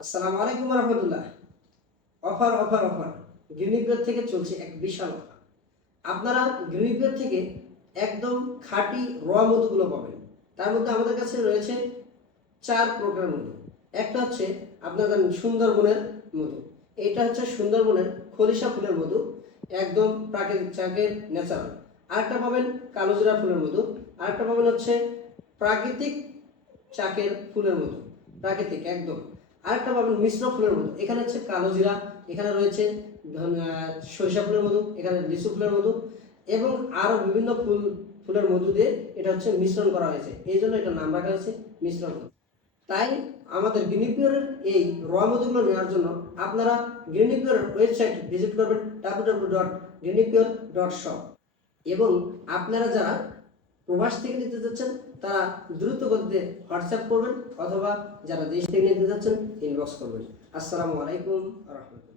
আসসালামু আলাইকুম রহমতুল্লাহ। Offer offer offer গ্রিনিপিওর থেকে চলছে এক বিশাল অফার। আপনারা গ্রিনিপিওর থেকে একদম খাঁটি মধুগুলো পাবেন। তার মধ্যে আমাদের কাছে রয়েছে 4 প্রকার মধু। একটা হচ্ছে আপনারা জানেন সুন্দরবনের মধু। এটা হচ্ছে সুন্দরবনের খলিশা ফুলের মধু, একদম প্রাকৃতিক চাকের ন্যাচারাল। আরেকটা পাবেন কালোজিরা ফুলের মধু। আরেকটা পাবেন হচ্ছে প্রাকৃতিক চাকের ফুলের মধু, প্রাকৃতিক একদম। আরেকটা পাবেন মিশ্র ফুলের মধু। এখানে হচ্ছে কালোজিরা, এখানে রয়েছে সরিষা ফুলের মধু, এখানে লিচু ফুলের মধু এবং আরও বিভিন্ন ফুলের মধু দিয়ে এটা হচ্ছে মিশ্রণ করা হয়েছে, এই জন্য এটা নাম রাখা হয়েছে মিশ্রণ মধু। তাই আমাদের গ্রিনিপিওরের এই মধুগুলো নেওয়ার জন্য আপনারা গ্রিনিপিওরের ওয়েবসাইট ভিজিট করবেন www.grinipiore.shop। এবং আপনারা যারা প্রবাস থেকে নিতে যাচ্ছেন তারা দ্রুত গতিতে হোয়াটসঅ্যাপ করবেন, অথবা যারা দেশ থেকে নিতে যাচ্ছেন ইনবক্স করবেন। আসসালামু আলাইকুম রহমতুল্লাহ।